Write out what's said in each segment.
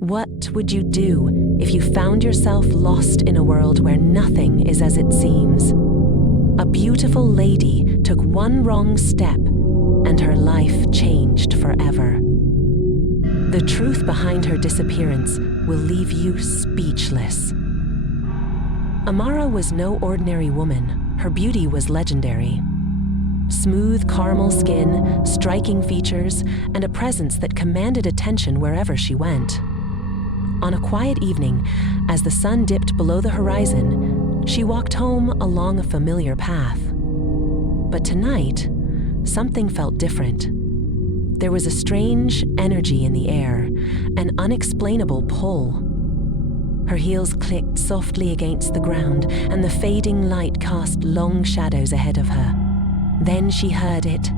What would you do if you found yourself lost in a world where nothing is as it seems? A beautiful lady took one wrong step and her life changed forever. The truth behind her disappearance will leave you speechless. Amara was no ordinary woman. Her beauty was legendary. Smooth caramel skin, striking features, and a presence that commanded attention wherever she went. On a quiet evening, as the sun dipped below the horizon, she walked home along a familiar path. But tonight, something felt different. There was a strange energy in the air, an unexplainable pull. Her heels clicked softly against the ground, and the fading light cast long shadows ahead of her. Then she heard it.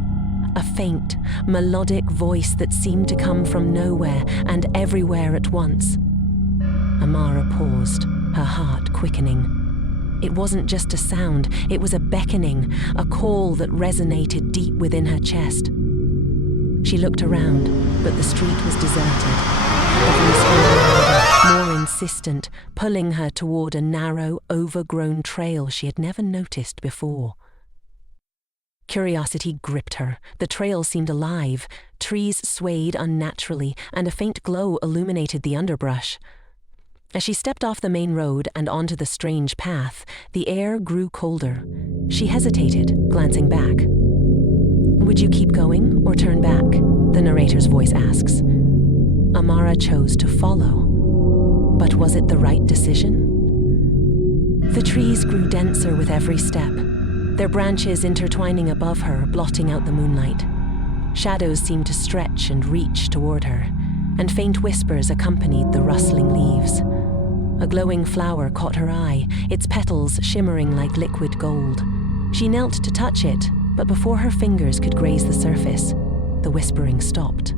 A faint, melodic voice that seemed to come from nowhere and everywhere at once. Amara paused, her heart quickening. It wasn't just a sound, it was a beckoning, a call that resonated deep within her chest. She looked around, but the street was deserted. The voice grew louder, more insistent, pulling her toward a narrow, overgrown trail she had never noticed before. Curiosity gripped her. The trail seemed alive. Trees swayed unnaturally, and a faint glow illuminated the underbrush. As she stepped off the main road and onto the strange path, the air grew colder. She hesitated, glancing back. "Would you keep going or turn back?" the narrator's voice asks. Amara chose to follow. But was it the right decision? The trees grew denser with every step, their branches intertwining above her, blotting out the moonlight. Shadows seemed to stretch and reach toward her, and faint whispers accompanied the rustling leaves. A glowing flower caught her eye, its petals shimmering like liquid gold. She knelt to touch it, but before her fingers could graze the surface, the whispering stopped.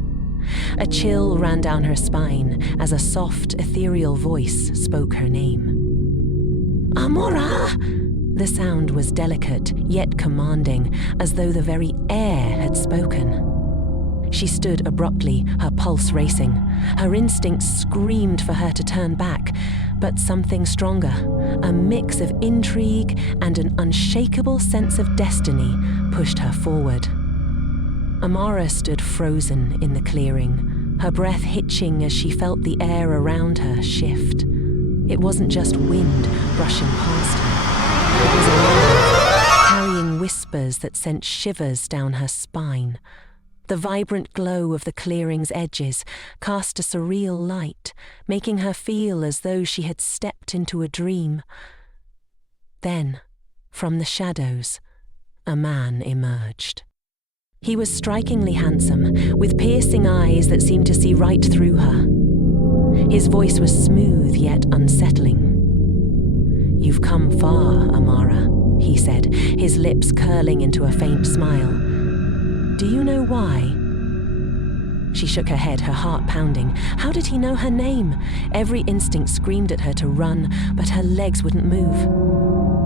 A chill ran down her spine as a soft, ethereal voice spoke her name. "Amara!" The sound was delicate, yet commanding, as though the very air had spoken. She stood abruptly, her pulse racing. Her instincts screamed for her to turn back, but something stronger, a mix of intrigue and an unshakable sense of destiny, pushed her forward. Amara stood frozen in the clearing, her breath hitching as she felt the air around her shift. It wasn't just wind brushing past her. It was alive, carrying whispers that sent shivers down her spine. The vibrant glow of the clearing's edges cast a surreal light, making her feel as though she had stepped into a dream. Then, from the shadows, a man emerged. He was strikingly handsome, with piercing eyes that seemed to see right through her. His voice was smooth yet unsettling. "You've come far, Amara," he said, his lips curling into a faint smile. "Do you know why?" She shook her head, her heart pounding. How did he know her name? Every instinct screamed at her to run, but her legs wouldn't move.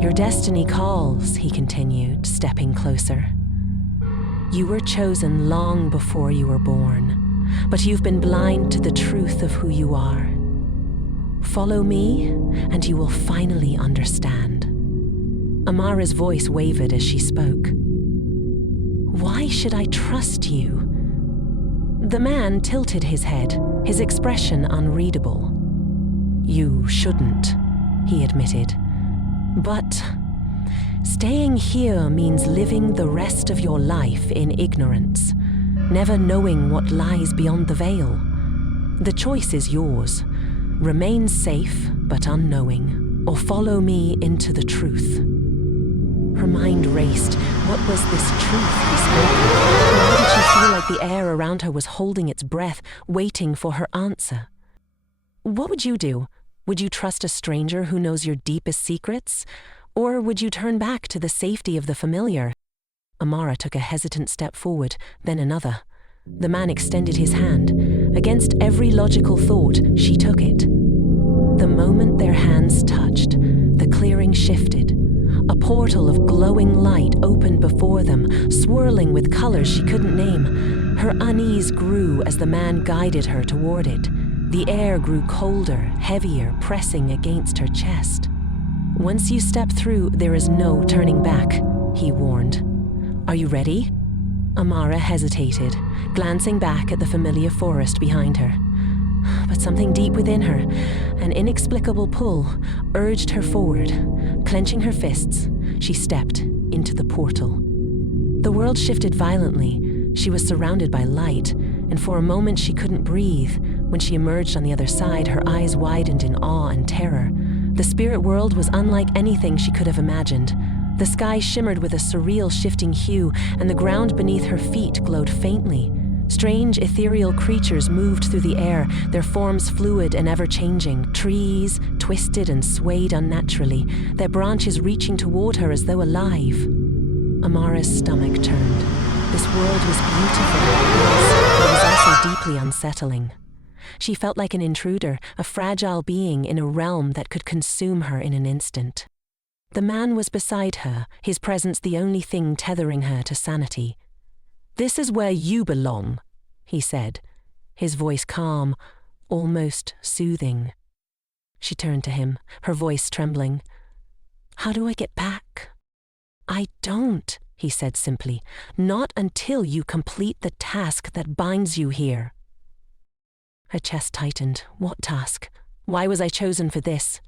"Your destiny calls," he continued, stepping closer. "You were chosen long before you were born, but you've been blind to the truth of who you are. Follow me, and you will finally understand." Amara's voice wavered as she spoke. "Why should I trust you?" The man tilted his head, his expression unreadable. "You shouldn't," he admitted. "But staying here means living the rest of your life in ignorance, never knowing what lies beyond the veil. The choice is yours. Remain safe but unknowing, or follow me into the truth." Her mind raced. What was this truth he spoke of? Why did she feel like the air around her was holding its breath, waiting for her answer? What would you do? Would you trust a stranger who knows your deepest secrets? Or would you turn back to the safety of the familiar? Amara took a hesitant step forward, then another. The man extended his hand. Against every logical thought, she took it. The moment their hands touched, the clearing shifted. A portal of glowing light opened before them, swirling with colors she couldn't name. Her unease grew as the man guided her toward it. The air grew colder, heavier, pressing against her chest. "Once you step through, there is no turning back," he warned. "Are you ready?" Amara hesitated, glancing back at the familiar forest behind her. But something deep within her, an inexplicable pull, urged her forward. Clenching her fists, she stepped into the portal. The world shifted violently. She was surrounded by light, and for a moment she couldn't breathe. When she emerged on the other side, her eyes widened in awe and terror. The spirit world was unlike anything she could have imagined. The sky shimmered with a surreal shifting hue, and the ground beneath her feet glowed faintly. Strange ethereal creatures moved through the air, their forms fluid and ever-changing. Trees twisted and swayed unnaturally, their branches reaching toward her as though alive. Amara's stomach turned. This world was beautiful, yes, but it was also deeply unsettling. She felt like an intruder, a fragile being in a realm that could consume her in an instant. The man was beside her, his presence the only thing tethering her to sanity. "This is where you belong," he said, his voice calm, almost soothing. She turned to him, her voice trembling. "How do I get back?" "I don't," he said simply. "Not until you complete the task that binds you here." Her chest tightened. What task? Why was I chosen for this?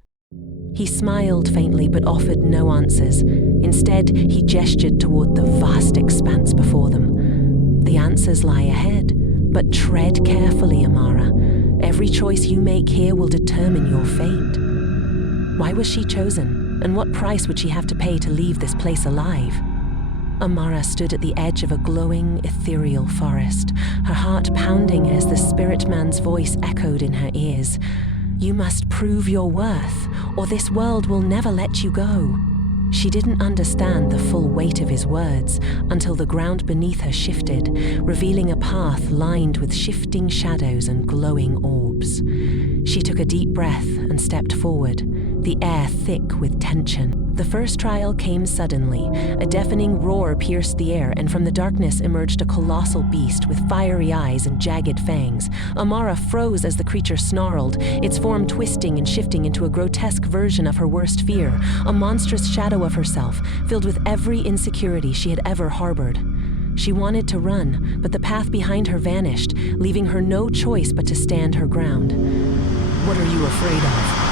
He smiled faintly but offered no answers. Instead, he gestured toward the vast expanse before them. "The answers lie ahead, but tread carefully, Amara. Every choice you make here will determine your fate." Why was she chosen, and what price would she have to pay to leave this place alive? Amara stood at the edge of a glowing, ethereal forest, her heart pounding as the spirit man's voice echoed in her ears. "You must prove your worth, or this world will never let you go." She didn't understand the full weight of his words until the ground beneath her shifted, revealing a path lined with shifting shadows and glowing orbs. She took a deep breath and stepped forward, the air thick with tension. The first trial came suddenly. A deafening roar pierced the air, and from the darkness emerged a colossal beast with fiery eyes and jagged fangs. Amara froze as the creature snarled, its form twisting and shifting into a grotesque version of her worst fear, a monstrous shadow of herself, filled with every insecurity she had ever harbored. She wanted to run, but the path behind her vanished, leaving her no choice but to stand her ground. "What are you afraid of?"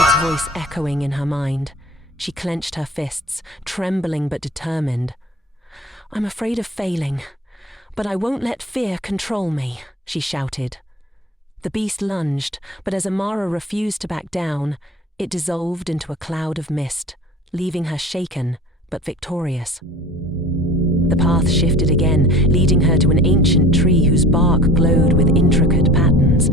Its voice echoing in her mind. She clenched her fists, trembling but determined. "I'm afraid of failing, but I won't let fear control me," she shouted. The beast lunged, but as Amara refused to back down, it dissolved into a cloud of mist, leaving her shaken but victorious. The path shifted again, leading her to an ancient tree whose bark glowed with intricate patterns.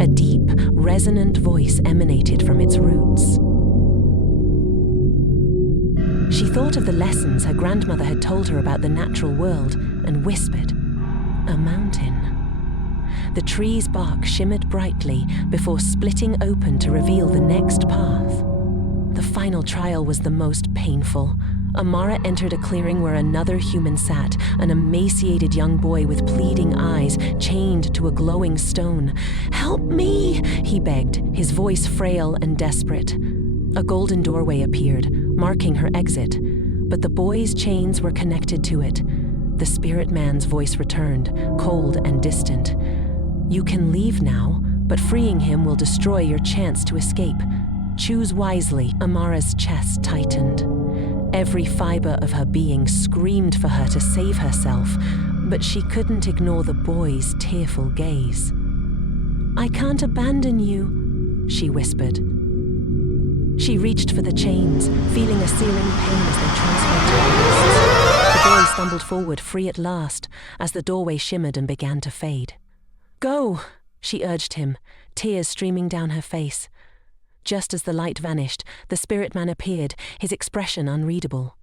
A deep, resonant voice emanated from its roots. She thought of the lessons her grandmother had told her about the natural world and whispered, "A mountain." The tree's bark shimmered brightly before splitting open to reveal the next path. The final trial was the most painful. Amara entered a clearing where another human sat, an emaciated young boy with pleading eyes, chained to a glowing stone. "Help me!" he begged, his voice frail and desperate. A golden doorway appeared, marking her exit, but the boy's chains were connected to it. The spirit man's voice returned, cold and distant. "You can leave now, but freeing him will destroy your chance to escape. Choose wisely." Amara's chest tightened. Every fiber of her being screamed for her to save herself, but she couldn't ignore the boy's tearful gaze. "I can't abandon you," she whispered. She reached for the chains, feeling a searing pain as they transferred to her wrists. The boy stumbled forward, free at last, as the doorway shimmered and began to fade. "Go," she urged him, tears streaming down her face. Just as the light vanished, the spirit man appeared, his expression unreadable.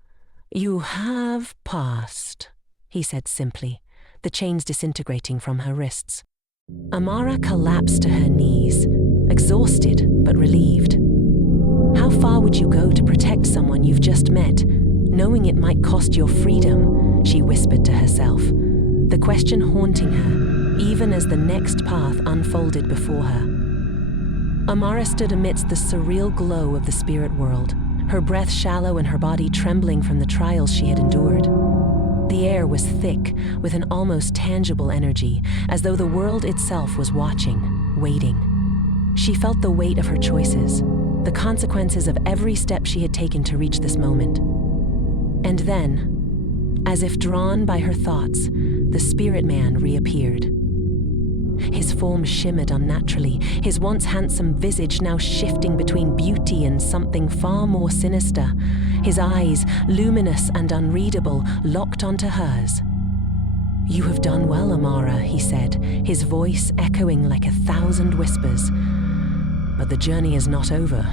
"You have passed," he said simply, the chains disintegrating from her wrists. Amara collapsed to her knees, exhausted but relieved. How far would you go to protect someone you've just met, knowing it might cost your freedom? She whispered to herself, the question haunting her, even as the next path unfolded before her. Amara stood amidst the surreal glow of the spirit world, her breath shallow and her body trembling from the trials she had endured. The air was thick with an almost tangible energy, as though the world itself was watching, waiting. She felt the weight of her choices, the consequences of every step she had taken to reach this moment. And then, as if drawn by her thoughts, the spirit man reappeared. His form shimmered unnaturally, his once handsome visage now shifting between beauty and something far more sinister, his eyes, luminous and unreadable, locked onto hers. "You have done well, Amara," he said, his voice echoing like 1,000 whispers. "But the journey is not over."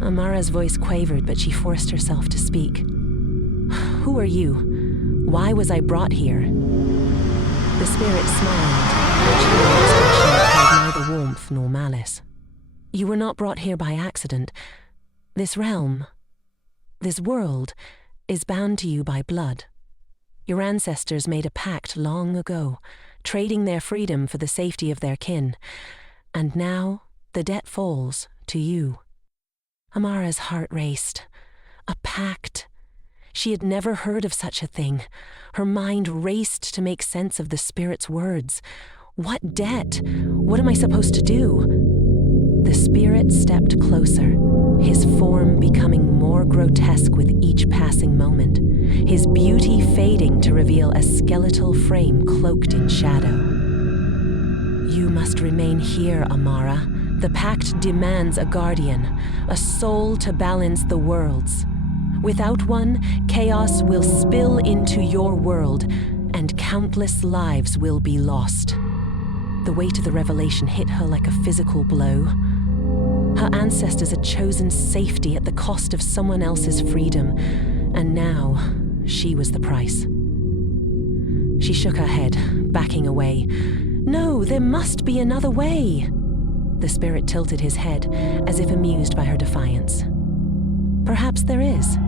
Amara's voice quavered, but she forced herself to speak. "Who are you? Why was I brought here?" The spirit smiled, her cheery expression that held neither warmth nor malice. "You were not brought here by accident. This realm, this world, is bound to you by blood. Your ancestors made a pact long ago, trading their freedom for the safety of their kin, and now the debt falls to you." Amara's heart raced. A pact? She had never heard of such a thing. Her mind raced to make sense of the spirit's words. What debt? What am I supposed to do? The spirit stepped closer, his form becoming more grotesque with each passing moment, his beauty fading to reveal a skeletal frame cloaked in shadow. "You must remain here, Amara. The pact demands a guardian, a soul to balance the worlds. Without one, chaos will spill into your world, and countless lives will be lost." The weight of the revelation hit her like a physical blow. Her ancestors had chosen safety at the cost of someone else's freedom, and now she was the price. She shook her head, backing away. "No, there must be another way." The spirit tilted his head, as if amused by her defiance. "Perhaps there is.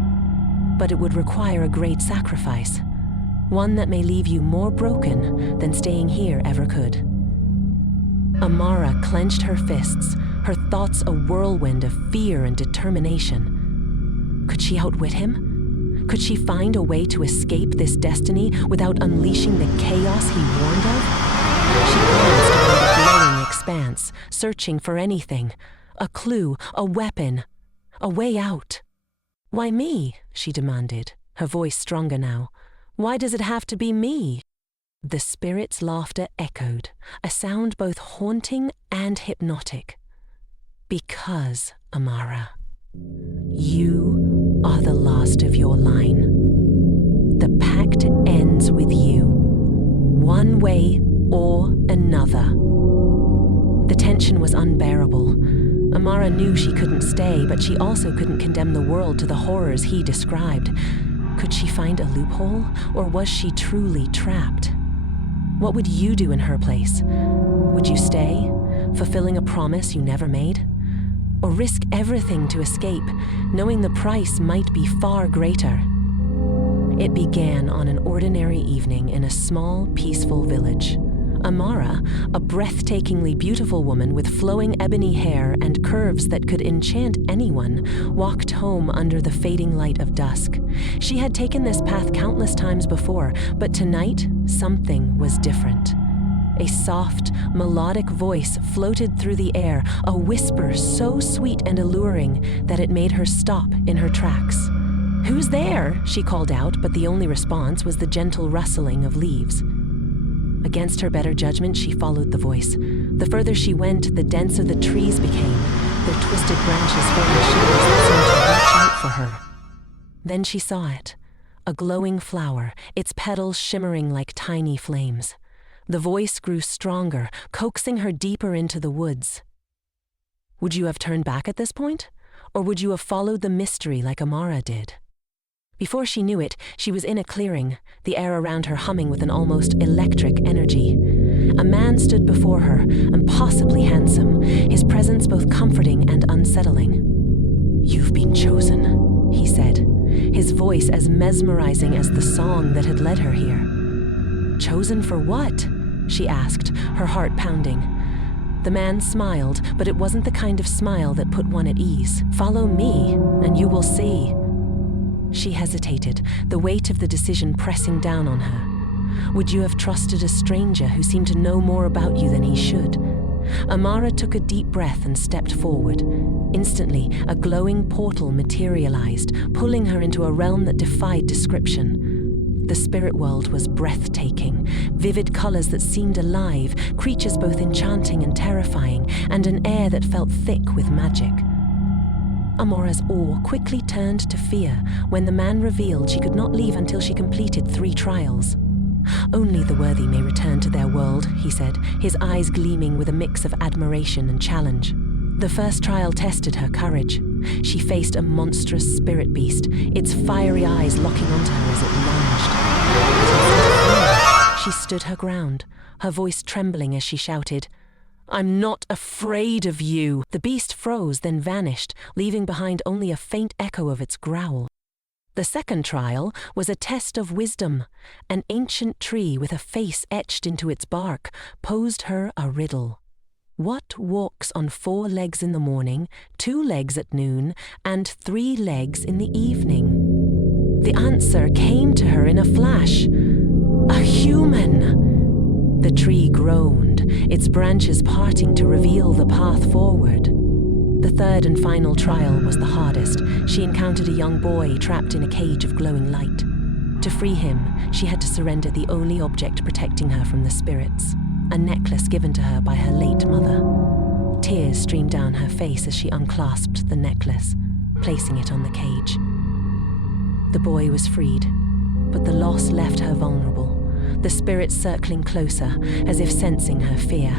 But it would require a great sacrifice, one that may leave you more broken than staying here ever could." Amara clenched her fists, her thoughts a whirlwind of fear and determination. Could she outwit him? Could she find a way to escape this destiny without unleashing the chaos he warned of? She glanced around the glowing expanse, searching for anything, a clue, a weapon, a way out. "Why me?" she demanded, her voice stronger now. "Why does it have to be me?" The spirit's laughter echoed, a sound both haunting and hypnotic. "Because, Amara, you are the last of your line. The pact ends with you, one way or another." The tension was unbearable. Amara knew she couldn't stay, but she also couldn't condemn the world to the horrors he described. Could she find a loophole, or was she truly trapped? What would you do in her place? Would you stay, fulfilling a promise you never made? Or risk everything to escape, knowing the price might be far greater? It began on an ordinary evening in a small, peaceful village. Amara, a breathtakingly beautiful woman with flowing ebony hair and curves that could enchant anyone, walked home under the fading light of dusk. She had taken this path countless times before, but tonight, something was different. A soft, melodic voice floated through the air, a whisper so sweet and alluring that it made her stop in her tracks. "Who's there?" she called out, but the only response was the gentle rustling of leaves. Against her better judgment, she followed the voice. The further she went, the denser the trees became, their twisted branches forming shadows that seemed to reach out for her. Then she saw it, a glowing flower, its petals shimmering like tiny flames. The voice grew stronger, coaxing her deeper into the woods. Would you have turned back at this point? Or would you have followed the mystery like Amara did? Before she knew it, she was in a clearing, the air around her humming with an almost electric energy. A man stood before her, impossibly handsome, his presence both comforting and unsettling. "You've been chosen," he said, his voice as mesmerizing as the song that had led her here. "Chosen for what?" she asked, her heart pounding. The man smiled, but it wasn't the kind of smile that put one at ease. "Follow me, and you will see." She hesitated, the weight of the decision pressing down on her. Would you have trusted a stranger who seemed to know more about you than he should? Amara took a deep breath and stepped forward. Instantly, a glowing portal materialized, pulling her into a realm that defied description. The spirit world was breathtaking, vivid colors that seemed alive, creatures both enchanting and terrifying, and an air that felt thick with magic. Amara's awe quickly turned to fear when the man revealed she could not leave until she completed 3 trials. "Only the worthy may return to their world," he said, his eyes gleaming with a mix of admiration and challenge. The first trial tested her courage. She faced a monstrous spirit beast, its fiery eyes locking onto her as it lunged. She stood her ground, her voice trembling as she shouted, "I'm not afraid of you!" The beast froze, then vanished, leaving behind only a faint echo of its growl. The second trial was a test of wisdom. An ancient tree with a face etched into its bark posed her a riddle. What walks on 4 legs in the morning, 2 legs at noon, and 3 legs in the evening? The answer came to her in a flash. A human! The tree groaned, its branches parting to reveal the path forward. The third and final trial was the hardest. She encountered a young boy trapped in a cage of glowing light. To free him, she had to surrender the only object protecting her from the spirits, a necklace given to her by her late mother. Tears streamed down her face as she unclasped the necklace, placing it on the cage. The boy was freed, but the loss left her vulnerable, the spirits circling closer, as if sensing her fear.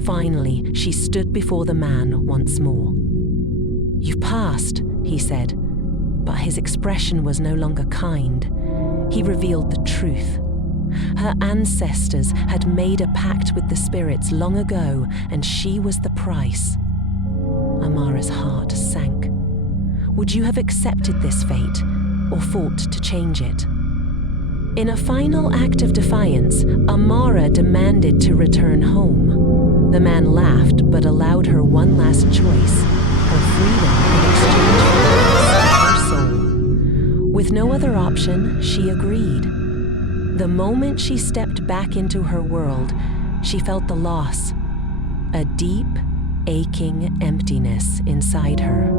Finally, she stood before the man once more. "You've passed," he said, but his expression was no longer kind. He revealed the truth. Her ancestors had made a pact with the spirits long ago, and she was the price. Amara's heart sank. Would you have accepted this fate, or fought to change it? In a final act of defiance, Amara demanded to return home. The man laughed, but allowed her one last choice, her freedom in exchange for the peace of her soul. With no other option, she agreed. The moment she stepped back into her world, she felt the loss, a deep, aching emptiness inside her.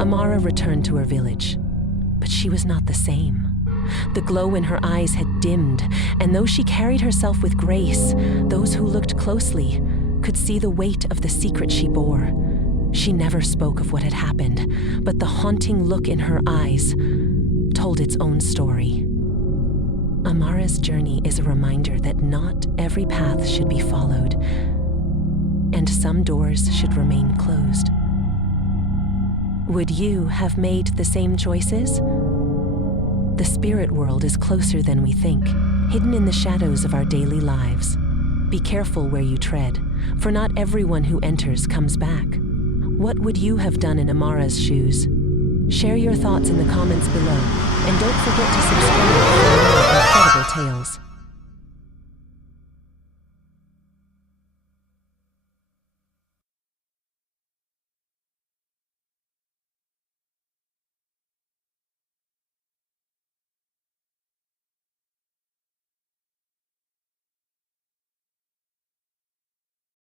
Amara returned to her village, but she was not the same. The glow in her eyes had dimmed, and though she carried herself with grace, those who looked closely could see the weight of the secret she bore. She never spoke of what had happened, but the haunting look in her eyes told its own story. Amara's journey is a reminder that not every path should be followed, and some doors should remain closed. Would you have made the same choices? The spirit world is closer than we think, hidden in the shadows of our daily lives. Be careful where you tread, for not everyone who enters comes back. What would you have done in Amara's shoes? Share your thoughts in the comments below, and don't forget to subscribe for more incredible tales.